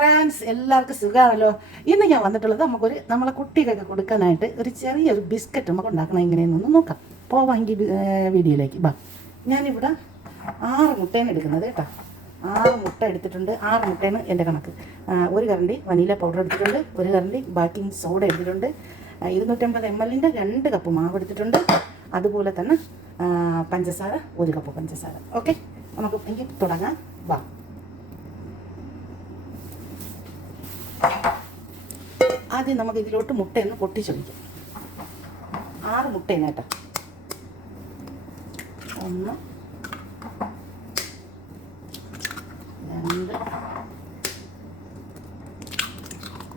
Friends, എല്ലാവർക്കും സുഖമാണല്ലോ. ഇന്ന് ഞാൻ വന്നിട്ടുള്ളത് നമ്മളെ കുട്ടികൾക്ക് കൊടുക്കാനായിട്ട് ഒരു ചെറിയൊരു ബിസ്ക്കറ്റ് നമുക്ക് ഉണ്ടാക്കണം എങ്ങനെയെന്നൊന്ന് നോക്കാം. പോവാമെങ്കിൽ വീഡിയോയിലേക്ക് ബാ. ഞാനിവിടെ 6 മുട്ടയാണ് എടുക്കുന്നത് കേട്ടോ. 6 മുട്ട എടുത്തിട്ടുണ്ട്. 6 മുട്ടയാണ് എൻ്റെ കണക്ക്. 1 കരണ്ടി വനീല പൗഡർ എടുത്തിട്ടുണ്ട്. 1 കരണ്ടി ബേക്കിംഗ് സോഡ എടുത്തിട്ടുണ്ട്. 250 ml 2 കപ്പ് മാവ് എടുത്തിട്ടുണ്ട്. അതുപോലെ തന്നെ പഞ്ചസാര 1 കപ്പ് പഞ്ചസാര. ഓക്കെ, നമുക്ക് എനിക്ക് തുടങ്ങാം. വാ. ആദ്യം നമുക്ക് ഇതിലോട്ട് മുട്ടയൊന്ന് പൊട്ടിച്ചൊഴിക്കാം. 6 മുട്ടയാണ് കേട്ടോ. 1 2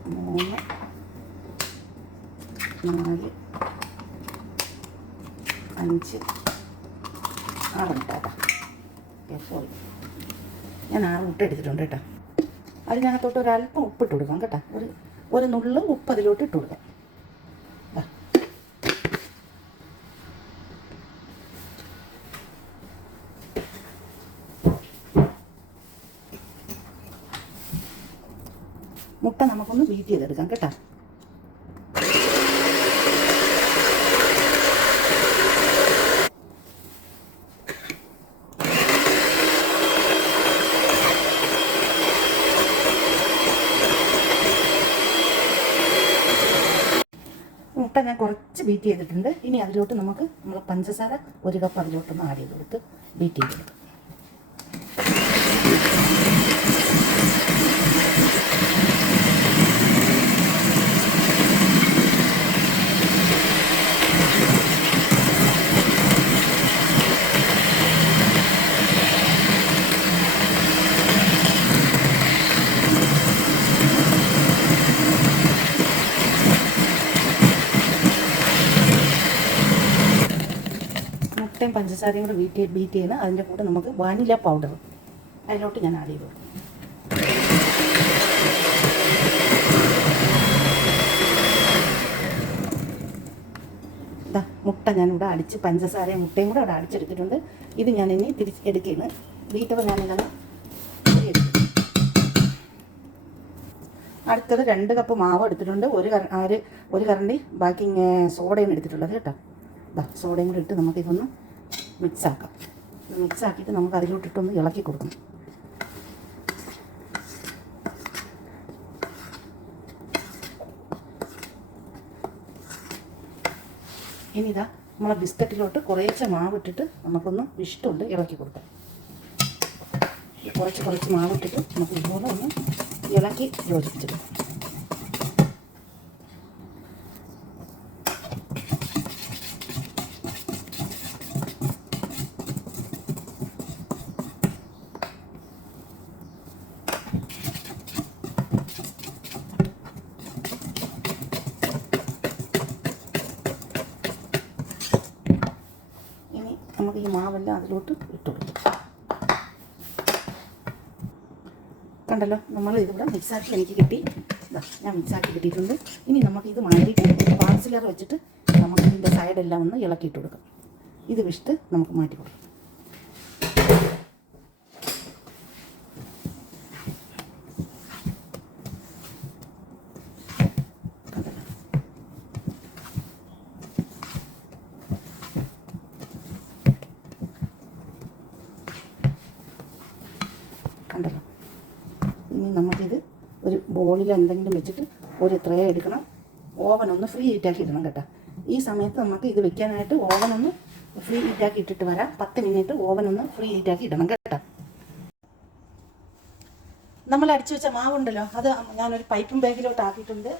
3 4 5 6 മുട്ട കേട്ടോ. സോറി, ഞാൻ 6 മുട്ട എടുത്തിട്ടുണ്ട് കേട്ടോ. അതിനകത്തോട്ട് ഒരല്പം ഉപ്പിട്ട് കൊടുക്കാം കേട്ടോ. ഒരു നുള്ളു ഉപ്പ് അതിലോട്ട് ഇട്ട് കൊടുക്കാം. മുട്ട നമുക്കൊന്ന് ബീറ്റ് ചെയ്തെടുക്കാം കേട്ടോ. മുട്ട ഞാൻ കുറച്ച് ബീറ്റ് ചെയ്തിട്ടുണ്ട്. ഇനി അതിലോട്ട് നമ്മൾ പഞ്ചസാര 1 കപ്പ് അതിലോട്ടൊന്ന് ആഡ് ചെയ്ത് കൊടുത്ത് ബീറ്റ് ചെയ്തെടുക്കും. മുട്ടയും പഞ്ചസാരയും കൂടെ ബീറ്റ് ചെയ്യണം. അതിൻ്റെ കൂടെ നമുക്ക് വാനില പൗഡർ അതിലോട്ട് ഞാൻ ആഡ് ചെയ്ത് കൊടുക്കും. മുട്ട ഞാനിവിടെ അടിച്ച് പഞ്ചസാരയും മുട്ടയും കൂടെ അവിടെ അടിച്ചെടുത്തിട്ടുണ്ട്. ഇത് ഞാൻ ഇനി എടുക്കുകയാണ്. ബീറ്റർ ഞാനിങ്ങനെ അടുത്തത് 2 കപ്പ് മാവ് എടുത്തിട്ടുണ്ട്. ഒരു കരണ്ടി ബേക്കിംഗ് സോഡയും എടുത്തിട്ടുള്ളത് കേട്ടോ. സോഡയും കൂടെ ഇട്ട് നമുക്കിതൊന്ന് മിക്സാക്കാം. മിക്സാക്കിയിട്ട് നമുക്ക് അതിലോട്ടിട്ടൊന്ന് ഇളക്കി കൊടുക്കണം. ഇനി നമ്മളെ ബിസ്ക്കറ്റിലോട്ട് കുറേശ്ശെ മാവിട്ടിട്ട് നമുക്കൊന്ന് ഇഷ്ടമുണ്ട് ഇളക്കി കൊടുക്കാം. കുറച്ച് മാവിട്ടിട്ട് നമുക്ക് ഇതുപോലെ ഒന്ന് ഇളക്കി യോജിപ്പിച്ചെടുക്കാം. നമുക്ക് ഈ മാവെല്ലാം അതിലോട്ട് ഇട്ട് കൊടുക്കും. കണ്ടല്ലോ, നമ്മൾ ഇതിവിടെ മിക്സാക്കി എനിക്ക് കിട്ടി. ഞാൻ മിക്സാക്കി കിട്ടിയിട്ടുണ്ട്. ഇനി നമുക്കിത് മാറ്റിയിട്ട് പാർസിലർ വെച്ചിട്ട് നമുക്ക് ഇതിൻ്റെ സൈഡെല്ലാം ഒന്ന് ഇളക്കിയിട്ട് കൊടുക്കാം. ഇത് വിട്ട് നമുക്ക് മാറ്റി കൊടുക്കാം. കണ്ടല്ലോ, ഇനി നമുക്കിത് ഒരു ബോളിൽ എന്തെങ്കിലും വെച്ചിട്ട് ഒരു ട്രേ എടുക്കണം. ഓവനൊന്ന് ഫ്രീ ഹീറ്റാക്കി ഇടണം കേട്ടോ. ഈ സമയത്ത് നമുക്ക് ഇത് വെക്കാനായിട്ട് ഓവനൊന്ന് ഫ്രീ ഹീറ്റാക്കി ഇട്ടിട്ട് വരാം. 10 മിനിറ്റ് ഓവനൊന്ന് ഫ്രീ ഹീറ്റാക്കി ഇടണം കേട്ടോ. നമ്മൾ അടിച്ചു വെച്ച മാവുണ്ടല്ലോ, അത് ഞാനൊരു പൈപ്പും ബാഗിലോട്ട് ആക്കിയിട്ടുണ്ട്.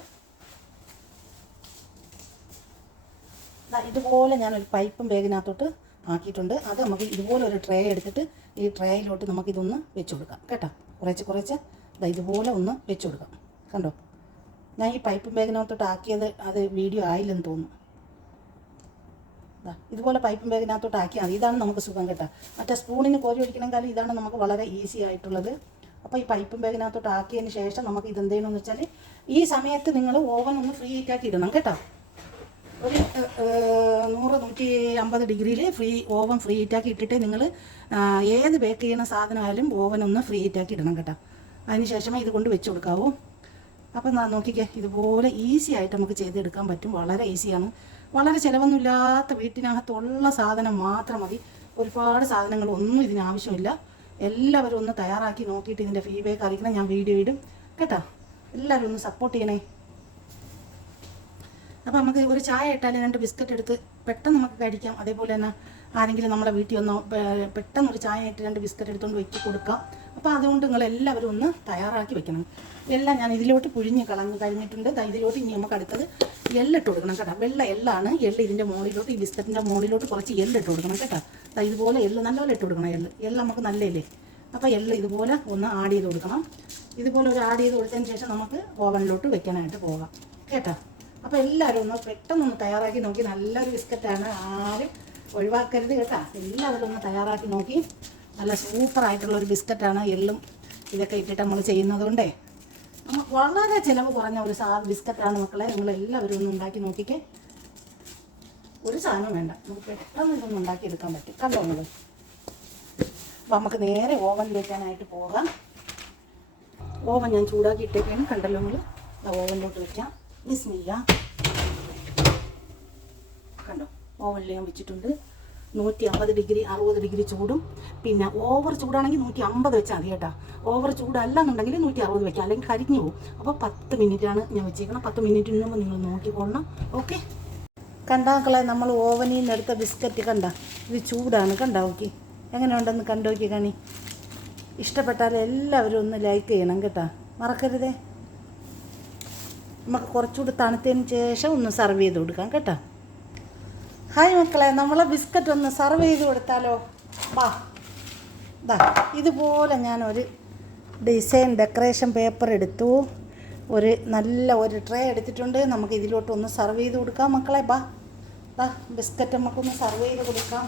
ഇതുപോലെ ഞാനൊരു പൈപ്പും ബാഗിനകത്തോട്ട് ആക്കിയിട്ടുണ്ട്. അത് നമുക്ക് ഇതുപോലെ ഒരു ട്രേ എടുത്തിട്ട് ഈ ട്രേയിലോട്ട് നമുക്കിതൊന്ന് വെച്ച് കൊടുക്കാം കേട്ടോ. കുറച്ച് ഇതുപോലെ ഒന്ന് വെച്ച് കൊടുക്കാം. കണ്ടോ, ഞാൻ ഈ പൈപ്പും ബാഗിനകത്തോട്ട് ആക്കിയത് അത് വീഡിയോ ആയില്ലെന്ന് തോന്നുന്നു. ഇതുപോലെ പൈപ്പും ബാഗിനകത്തോട്ട് ആക്കിയാൽ മതി. ഇതാണ് നമുക്ക് സുഖം കേട്ടോ. മറ്റേ സ്പൂണിന് കോരി ഒഴിക്കണമെങ്കിൽ ഇതാണ് നമുക്ക് വളരെ ഈസി ആയിട്ടുള്ളത്. അപ്പോൾ ഈ പൈപ്പും ബാഗിനകത്തോട്ട് ആക്കിയതിന് ശേഷം നമുക്ക് ഇതെന്ത് ചെയ്യണമെന്ന് വെച്ചാൽ ഈ സമയത്ത് നിങ്ങൾ ഓവൻ ഒന്ന് ഫ്രീ ഹീറ്റാക്കി ഇടണം കേട്ടോ. ഒരു 100-150 ഡിഗ്രിയിൽ ഓവൻ ഫ്രീ ഹീറ്റാക്കി ഇട്ടിട്ട് നിങ്ങൾ ഏത് ബേക്ക് ചെയ്യുന്ന സാധനമായാലും ഓവൻ ഒന്ന് ഫ്രീ ഹീറ്റാക്കി ഇടണം കേട്ടോ. അതിന് ശേഷമേ ഇത് കൊണ്ട് വെച്ച് കൊടുക്കാവൂ. അപ്പം നോക്കിക്കേ, ഇതുപോലെ ഈസി ആയിട്ട് നമുക്ക് ചെയ്തെടുക്കാൻ പറ്റും. വളരെ ഈസിയാണ്. വളരെ ചിലവൊന്നുമില്ലാത്ത വീട്ടിനകത്തുള്ള സാധനം മാത്രം മതി. ഒരുപാട് സാധനങ്ങളൊന്നും ഇതിനാവശ്യമില്ല. എല്ലാവരും ഒന്ന് തയ്യാറാക്കി നോക്കിയിട്ട് ഇതിൻ്റെ ഫീഡ്ബാക്ക് അറിയിക്കണം. ഞാൻ വീഡിയോ ഇടും കേട്ടോ. എല്ലാവരും ഒന്ന് സപ്പോർട്ട് ചെയ്യണേ. അപ്പോൾ നമുക്ക് ഒരു ചായ ഇട്ടാൽ 2 ബിസ്ക്കറ്റ് എടുത്ത് പെട്ടെന്ന് നമുക്ക് കഴിക്കാം. അതേപോലെ തന്നെ ആരെങ്കിലും നമ്മളെ വീട്ടിൽ ഒന്ന് പെട്ടെന്ന് ഒരു ചായ ഇട്ട് 2 ബിസ്ക്കറ്റ് എടുത്തുകൊണ്ട് വെക്കി കൊടുക്കാം. അപ്പോൾ അതുകൊണ്ട് നിങ്ങളെല്ലാവരും ഒന്ന് തയ്യാറാക്കി വെക്കണം. എല്ലാം ഞാൻ ഇതിലോട്ട് കഴിഞ്ഞിട്ടുണ്ട്. ഇതിലോട്ട് ഇനി നമുക്ക് അടുത്തത് എള്ളിട്ട് കൊടുക്കണം കേട്ടോ. വെള്ള എള്ളാണ്. ഇതിൻ്റെ മുകളിലോട്ട്, ഈ ബിസ്ക്കറ്റിൻ്റെ മുകളിലോട്ട് കുറച്ച് എള്ളിട്ട് കൊടുക്കണം കേട്ടോ. ഇതുപോലെ നല്ലപോലെ ഇട്ട് കൊടുക്കണം. എള്ള് നമുക്ക് നല്ലതല്ലേ. അപ്പോൾ ഇതുപോലെ ഒന്ന് ആഡ് ചെയ്ത് കൊടുക്കണം. ഇതുപോലെ ഒരു ആഡ് ചെയ്ത് കൊടുത്തതിന് ശേഷം നമുക്ക് ഓവനിലോട്ട് വെക്കാനായിട്ട് പോകാം കേട്ടോ. അപ്പോൾ എല്ലാവരും ഒന്ന് പെട്ടെന്നൊന്ന് തയ്യാറാക്കി നോക്കി. നല്ലൊരു ബിസ്ക്കറ്റാണ്, ആരും ഒഴിവാക്കരുത് കേട്ടോ. എല്ലാവരും ഒന്ന് തയ്യാറാക്കി നോക്കി. നല്ല സൂപ്പറായിട്ടുള്ളൊരു ബിസ്ക്കറ്റാണ്. എള്ളും ഇതൊക്കെ ഇട്ടിട്ട് നമ്മൾ ചെയ്യുന്നത് കൊണ്ടേ നമുക്ക് വളരെ ചിലവ് കുറഞ്ഞ ഒരു ബിസ്ക്കറ്റാണ് മക്കളെ. നിങ്ങളെല്ലാവരും ഒന്ന് ഉണ്ടാക്കി നോക്കിക്കേ. ഒരു സാധനം വേണ്ട, നമുക്ക് പെട്ടെന്ന് ഇതൊന്നും ഉണ്ടാക്കിയെടുക്കാൻ പറ്റും. കണ്ടോ നിങ്ങൾ. അപ്പോൾ നമുക്ക് നേരെ ഓവനിൽ വെക്കാനായിട്ട് പോകാം. ഓവൻ ഞാൻ ചൂടാക്കി ഇട്ടേക്കാണ്, കണ്ടല്ലോ നിങ്ങൾ. ഓവനിലോട്ട് വെക്കാം. ബിസ്മില്ല. കണ്ടോ, ഓവനിൽ ഞാൻ വെച്ചിട്ടുണ്ട്. 150 ഡിഗ്രി 60 ഡിഗ്രി ചൂടും. പിന്നെ ഓവർ ചൂടാണെങ്കിൽ 150 വെച്ചാൽ മതി കേട്ടോ. ഓവർ ചൂടല്ല എന്നുണ്ടെങ്കിൽ 160 വെക്കാം, അല്ലെങ്കിൽ കരിഞ്ഞു പോകും. അപ്പോൾ 10 മിനിറ്റാണ് ഞാൻ വെച്ചേക്കണം. 10 മിനിറ്റിന് മുമ്പ് നിങ്ങൾ നോക്കിക്കൊള്ളണം. ഓക്കെ. കണ്ടാക്കളെ, നമ്മൾ ഓവനിൽ നിന്ന് എടുത്ത ബിസ്ക്കറ്റ് കണ്ട, ഇത് ചൂടാണ്. കണ്ടാ നോക്കി, എങ്ങനെ ഉണ്ടെന്ന് കണ്ടോക്കി കാണി. ഇഷ്ടപ്പെട്ടാൽ എല്ലാവരും ഒന്ന് ലൈക്ക് ചെയ്യണം കേട്ടോ, മറക്കരുതേ. നമുക്ക് കുറച്ചുകൂടി തണുത്തതിന് ശേഷം ഒന്ന് സർവ് ചെയ്ത് കൊടുക്കാം കേട്ടോ. ഹായ് മക്കളെ, നമ്മളെ ബിസ്ക്കറ്റ് ഒന്ന് സർവ് ചെയ്ത് കൊടുത്താലോ? ഇതുപോലെ ഞാനൊരു ഡെക്കറേഷൻ പേപ്പർ എടുത്തു. നല്ല ഒരു ട്രേ എടുത്തിട്ടുണ്ട്. നമുക്ക് ഇതിലോട്ടൊന്ന് സർവ് ചെയ്ത് കൊടുക്കാം മക്കളെ. ബിസ്ക്കറ്റ് നമുക്കൊന്ന് സർവ് ചെയ്ത് കൊടുക്കാം.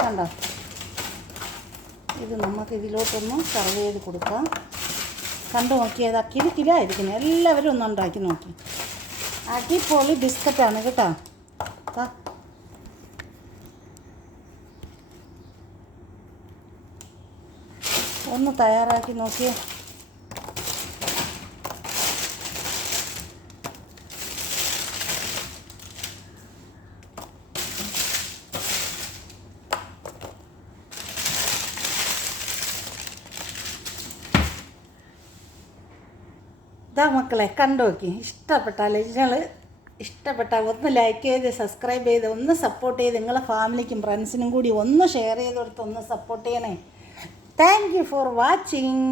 കണ്ടോ, ഇത് നമുക്ക് ഇതിലോട്ടൊന്ന് സർവ് ചെയ്ത് കൊടുക്കാം. കണ്ടു നോക്കിയത് കിലായിരിക്കുന്നു. എല്ലാവരും ഒന്ന് ഉണ്ടാക്കി നോക്കി. അടിപൊളി ബിസ്ക്കറ്റാണ് കേട്ടോ. ഒന്ന് തയ്യാറാക്കി നോക്കിയേ. മക്കളെ കണ്ടു നോക്കി. ഇഷ്ടപ്പെട്ടാൽ ഒന്ന് ലൈക്ക് ചെയ്ത് സബ്സ്ക്രൈബ് ചെയ്ത് ഒന്ന് സപ്പോർട്ട് ചെയ്ത് നിങ്ങളെ ഫാമിലിക്കും ഫ്രണ്ട്സിനും കൂടി ഒന്ന് ഷെയർ ചെയ്ത് കൊടുത്ത് ഒന്ന് സപ്പോർട്ട് ചെയ്യണേ. Thank you for watching.